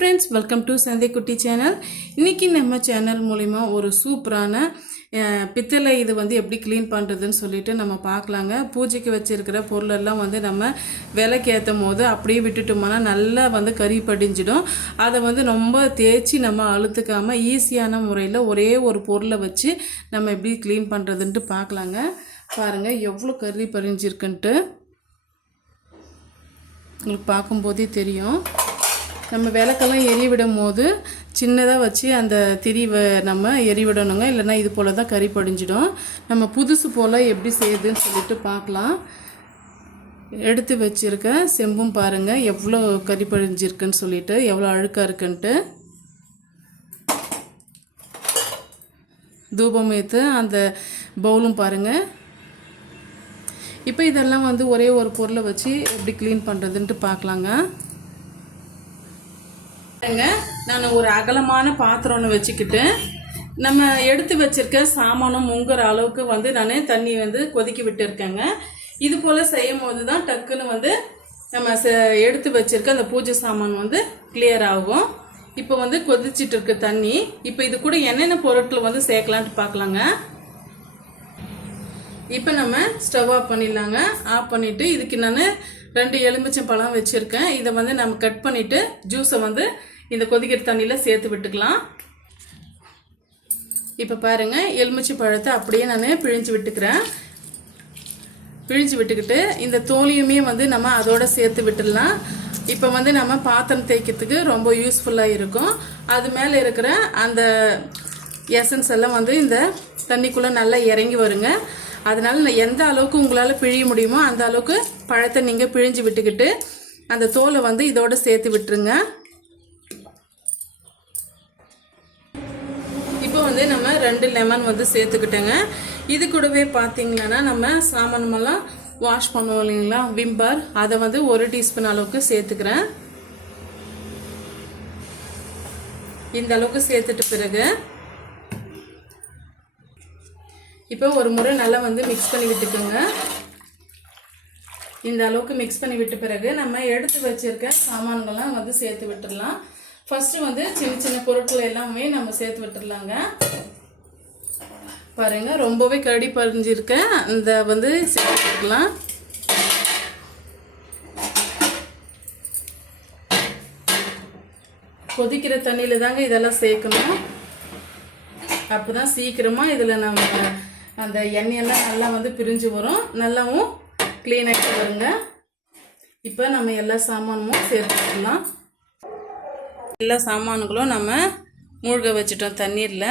Friends welcome to சந்தைக்குட்டி channel இன்றைக்கி நம்ம சேனல் மூலிமா ஒரு சூப்பரான பித்தளை இது வந்து எப்படி க்ளீன் பண்ணுறதுன்னு சொல்லிட்டு நம்ம பார்க்கலாங்க. பூஜைக்கு வச்சுருக்கிற பொருளெல்லாம் வந்து நம்ம விலைக்கு ஏற்றும் போது அப்படியே விட்டுட்டோம்னா நல்லா வந்து கறி படிஞ்சிடும். அதை வந்து ரொம்ப தேய்ச்சி நம்ம அழுத்துக்காமல் ஈஸியான முறையில் ஒரே ஒரு பொருளை வச்சு நம்ம எப்படி க்ளீன் பண்ணுறதுன்ட்டு பார்க்கலாங்க. பாருங்கள் எவ்வளோ கறி பறிஞ்சிருக்குன்ட்டு. உங்களுக்கு பார்க்கும்போதே தெரியும். நம்ம விளக்கெல்லாம் எரிய விடும் போது சின்னதாக வச்சு அந்த திரிவை நம்ம எரிவிடணுங்க இல்லைன்னா இது போல் தான் கறி படிஞ்சிடும். நம்ம புதுசு போல் எப்படி செய்யுதுன்னு சொல்லிட்டு பார்க்கலாம். எடுத்து வச்சுருக்க செம்பும் பாருங்கள் எவ்வளோ கறி படிஞ்சிருக்குன்னு சொல்லிட்டு எவ்வளோ அழுக்காக இருக்குன்ட்டு. தூபம் ஏற்று அந்த பவுலும் பாருங்கள் இப்போ இதெல்லாம் வந்து ஒரே ஒரு பொருளை வச்சு எப்படி க்ளீன் பண்ணுறதுன்ட்டு பார்க்கலாங்க. நான் ஒரு அகலமான பாத்திரம் ஒன்று வச்சுக்கிட்டு நம்ம எடுத்து வச்சிருக்க சாமானம் முங்குற அளவுக்கு வந்து நான் தண்ணி வந்து கொதிக்க விட்டுருக்கேங்க. இது போல் செய்யும் போது தான் டக்குன்னு வந்து நம்ம ச எடுத்து வச்சிருக்க அந்த பூஜை சாமான் வந்து கிளியர் ஆகும். இப்போ வந்து கொதிச்சிட்டு இருக்கு தண்ணி. இப்போ இது கூட என்னென்ன பொருட்கள் வந்து சேர்க்கலான்ட்டு பார்க்கலாங்க இப்போ நம்ம ஸ்டவ் ஆஃப் பண்ணிடலாங்க. ஆஃப் பண்ணிவிட்டு இதுக்கு நான் ரெண்டு எலுமிச்சம் பழம் வச்சுருக்கேன். இதை வந்து நம்ம கட் பண்ணிவிட்டு ஜூஸை வந்து இந்த கொதிக்கிற தண்ணியில் சேர்த்து விட்டுக்கலாம். இப்போ பாருங்கள் எலுமிச்சை பழத்தை அப்படியே நான் பிழிஞ்சு விட்டுக்கிறேன். பிழிஞ்சு விட்டுக்கிட்டு இந்த தோலியுமே வந்து நம்ம அதோட சேர்த்து விட்டுடலாம். இப்போ வந்து நம்ம பாத்திரம் தேய்க்கிறதுக்கு ரொம்ப யூஸ்ஃபுல்லாக இருக்கும். அது மேலே இருக்கிற அந்த எசன்ஸ் எல்லாம் வந்து இந்த தண்ணிக்குள்ளே நல்லா இறங்கி வருங்க. அதனால் நான் எந்த அளவுக்கு உங்களால் பிழிய முடியுமோ அந்த அளவுக்கு பழத்தை நீங்கள் பிழிஞ்சு விட்டுக்கிட்டு அந்த தோலை வந்து இதோட சேர்த்து விட்டுருங்க. வந்து நம்ம ரெண்டு லெமன் வந்து சேர்த்துக்கிட்டேங்க. இது கூடவே பார்த்தீங்கன்னா நம்ம சாமானமெல்லாம் வாஷ் பண்ணுவோம் இல்லைங்களா? விம்பர் அதை வந்து ஒரு டீஸ்பூன் அளவுக்கு சேர்த்துக்கிறேன். இந்த அளவுக்கு சேர்த்துட்டு பிறகு இப்போ ஒரு முறை நல்லா வந்து மிக்ஸ் பண்ணி விட்டுக்கோங்க. இந்த அளவுக்கு மிக்ஸ் பண்ணி விட்ட பிறகு நம்ம எடுத்து வச்சிருக்க சாமான்கள்லாம் வந்து சேர்த்து விட்டுடலாம். ஃபஸ்ட்டு வந்து சின்ன சின்ன பொருட்கள் எல்லாமே நம்ம சேர்த்து விட்டுடலாங்க பாருங்க ரொம்பவே கடி பறிஞ்சிருக்கேன் இந்த வந்து சேர்த்து விட்டுக்கலாம். கொதிக்கிற தண்ணியில் தாங்க இதெல்லாம் சேர்க்கணும். அப்போ தான் சீக்கிரமாக இதில் நம்ம அந்த எண்ணெயெல்லாம் நல்லா வந்து பிரிஞ்சு வரும். நல்லாவும் க்ளீன் ஆகிட்டு வருங்க. இப்போ நம்ம எல்லா சாமானும் சேர்த்துக்கலாம் எல்லா சாமான்களும் நம்ம மூழ்க வச்சிட்டோம் தண்ணீரில்.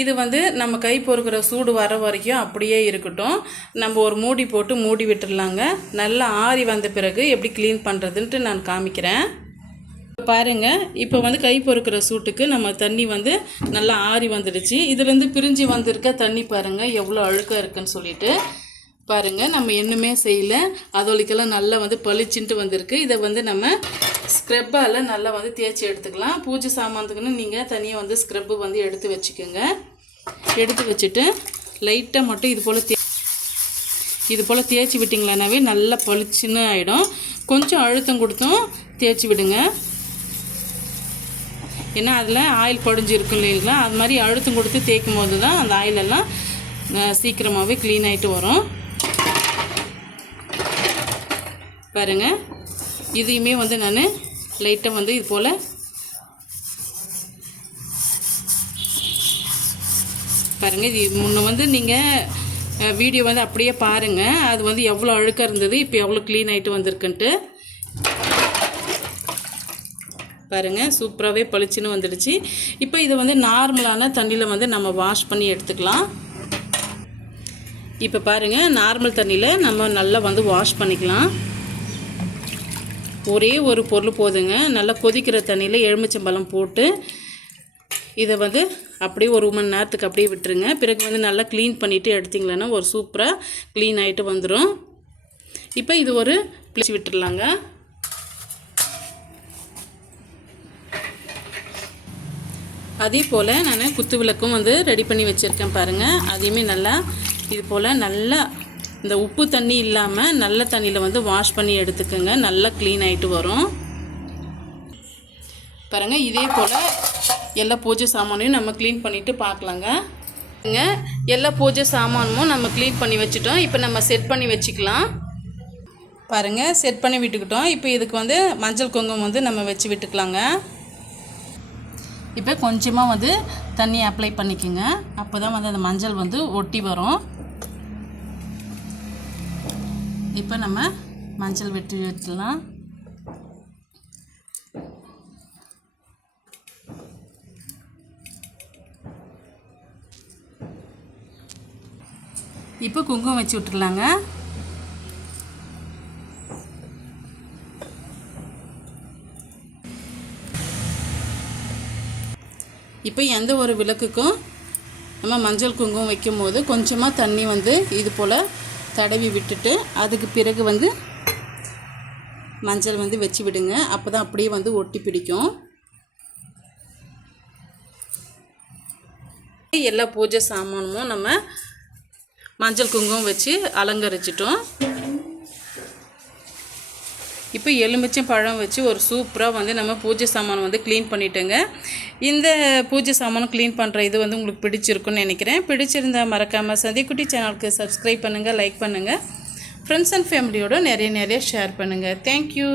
இது வந்து நம்ம கை பொறுக்கிற சூடு வர வரைக்கும் அப்படியே இருக்கட்டும். நம்ம ஒரு மூடி போட்டு மூடி விட்டுடலாங்க நல்லா ஆறி வந்த பிறகு எப்படி க்ளீன் பண்ணுறதுன்ட்டு நான் காமிக்கிறேன். பாருங்கள் இப்போ வந்து கை பொறுக்கிற சூட்டுக்கு நம்ம தண்ணி வந்து நல்லா ஆறி வந்துடுச்சு. இதுலேருந்து பிரிஞ்சு வந்திருக்க தண்ணி பாருங்கள் எவ்வளோ அழுக்காக இருக்குன்னு சொல்லிட்டு. பாருங்கள் நம்ம என்னமே செய்யல. அதோலிக்கெல்லாம் நல்லா வந்து பளிச்சுன்ட்டு வந்திருக்கு. இதை வந்து நம்ம ஸ்க்ரப்பால் நல்லா வந்து தேய்ச்சி எடுத்துக்கலாம். பூஜை சாமானத்துக்குன்னு நீங்கள் தனியாக வந்து ஸ்க்ரப்பு வந்து எடுத்து வச்சுக்கோங்க. எடுத்து வச்சுட்டு லைட்டாக மட்டும் இது போல் தே இது போல் தேய்ச்சி விட்டிங்களானாவே நல்லா பளிச்சுன்னு ஆகிடும் கொஞ்சம் அழுத்தம் கொடுத்தும் தேய்ச்சி விடுங்க. ஏன்னா அதில் ஆயில் படிஞ்சிருக்கும் இல்லைங்களா? அது மாதிரி அழுத்தம் கொடுத்து தேய்க்கும் போது தான் அந்த ஆயிலெல்லாம் சீக்கிரமாகவே க்ளீன் ஆகிட்டு வரும். பாருங்கள் இதையுமே வந்து நான் லைட்டாக வந்து இது போல் பாருங்கள் இது முன்ன வந்து நீங்கள் வீடியோ வந்து அப்படியே பாருங்கள் அது வந்து எவ்வளோ அழுக்காக இருந்தது இப்போ எவ்வளோ க்ளீன் ஆகிட்டு வந்திருக்குன்ட்டு. பாருங்கள் சூப்பராகவே பளிச்சுன்னு வந்துடுச்சு. இப்போ இதை வந்து நார்மலான தண்ணியில் வந்து நம்ம வாஷ் பண்ணி எடுத்துக்கலாம். இப்போ பாருங்கள் நார்மல் தண்ணியில் நம்ம நல்லா வந்து வாஷ் பண்ணிக்கலாம். ஒரே ஒரு பொருள் போதுங்க. நல்லா கொதிக்கிற தண்ணியில் எலுமிச்சம்பழம் போட்டு இதை வந்து அப்படியே ஒரு மணி நேரத்துக்கு அப்படியே விட்டுருங்க. பிறகு வந்து நல்லா க்ளீன் பண்ணிவிட்டு எடுத்திங்களன்னா ஒரு சூப்பராக க்ளீன் ஆகிட்டு வந்துடும் இப்போ இது ஒரு பிளிச்சு விட்டுடலாங்க அதே போல் நான் குத்து விளக்கும் வந்து ரெடி பண்ணி வச்சுருக்கேன் பாருங்கள் அதையுமே நல்லா இது போல் நல்லா இந்த உப்பு தண்ணி இல்லாமல் நல்ல தண்ணியில் வந்து வாஷ் பண்ணி எடுத்துக்கோங்க. நல்லா க்ளீன் ஆகிட்டு வரும். பாருங்கள் இதே போல் எல்லா பூஜை சாமானையும் நம்ம க்ளீன் பண்ணிவிட்டு பார்க்கலாங்க. எல்லா பூஜை சாமானும் நம்ம க்ளீன் பண்ணி வச்சுட்டோம். இப்போ நம்ம செட் பண்ணி வச்சுக்கலாம். பாருங்கள் செட் பண்ணி விட்டுக்கிட்டோம். இப்போ இதுக்கு வந்து மஞ்சள் குங்குமம் வந்து நம்ம வச்சு விட்டுக்கலாங்க. இப்போ கொஞ்சமாக வந்து தண்ணி அப்ளை பண்ணிக்கோங்க. அப்போ தான் வந்து அந்த மஞ்சள் வந்து ஒட்டி வரும். இப்போ நம்ம மஞ்சள் வெட்டி விட்டுலாம் இப்போ குங்குமம் வச்சு விட்டுருலாங்க இப்போ எந்த ஒரு விளக்குக்கும் நம்ம மஞ்சள் குங்குமம் வைக்கும்போது கொஞ்சமாக தண்ணி வந்து இது போல் தடவி விட்டுட்டு அதுக்கு பிறகு வந்து மஞ்சள் வந்து வச்சு விடுங்க. அப்போ தான் அப்படியே வந்து ஒட்டி பிடிக்கும். எல்லா பூஜை சாமானமும் நம்ம மஞ்சள் குங்குமம் வச்சு அலங்கரிச்சிட்டோம். இப்போ எலுமிச்சம் பழம் வச்சு ஒரு சூப்பராக வந்து நம்ம பூஜை சாமான் வந்து க்ளீன் பண்ணிட்டோங்க. இந்த பூஜை சாமானும் க்ளீன் பண்ணுற இது வந்து உங்களுக்கு பிடிச்சிருக்குன்னு நினைக்கிறேன். பிடிச்சிருந்தா மறக்காமல் சந்திக்குட்டி சேனலுக்கு சப்ஸ்கிரைப் பண்ணுங்கள் லைக் பண்ணுங்கள் ஃப்ரெண்ட்ஸ் அண்ட் ஃபேமிலியோட நிறைய நிறைய ஷேர் பண்ணுங்கள் தேங்க்யூ